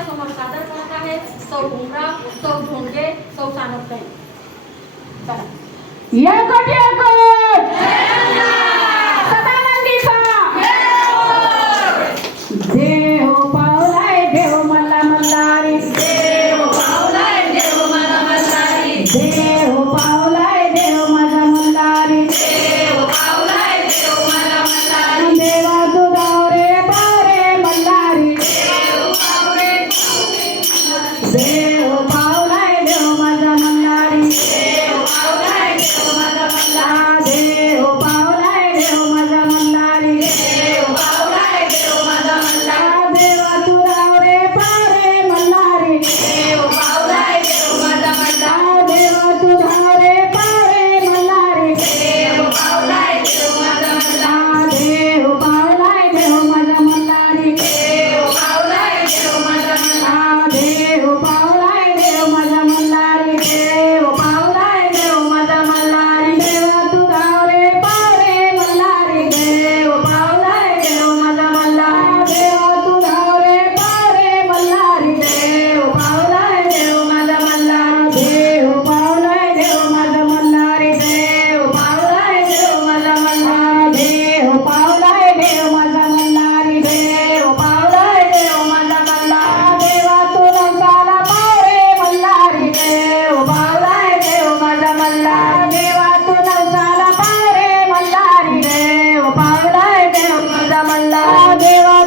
आपल्या समोर सादर करत आहे सौ भुमराव, सौ ढोंगे, सौ सानपताई. चला. एकट सदानंदीचा देव पावलाय देव मला मल्हारी, देव पावलाय देव मला मल्हारी, देव पावलाय देव माझा मल्हारी, देव पावलाय देव मला मल्हारी, देवा तुझा रे पावरे मल्हारी, देव पावरे देव पावलाय देव माझा मल्हारी, देव पावलाय देव माझा मल्हारी, देव पावलाय देव माझा मल्हारी, देव पावलाय देव माझा मल्हारी, देवा तुझा रे पावरे मल्हारी, देव पावलाय देव माझा मल्हारी, देवा तुझा रे पावरे मल्हारी, देव पावलाय देव माझा मल्हारी, देव पावलाय देव माझा मल्हारी, देव पावलाय देव माझा मल्हारी, देव पावलाय देव माझा मल्हारी, देव पावलाय देव माझा मल्हारी, देवा तुझा रे पावरे मल्हारी, देव पावलाय देव माझा मल्हारी, देवा तुझा रे पावरे मल्हारी, देव पावलाय देव माझा मल्हारी, देव पावलाय देव माझा मल्हारी, देव पावलाय देव माझा मल्हारी, देव पावलाय देव माझा मल्हारी, देव पावलाय देव माझा मल्हारी, देवा तुला साला पावरे मल्हारी, देव पावलाय देव माझा मल्हारी, देवा तुला साला पावरे मल्हारी, देव पावलाय देव माझा मल्हारी, देवा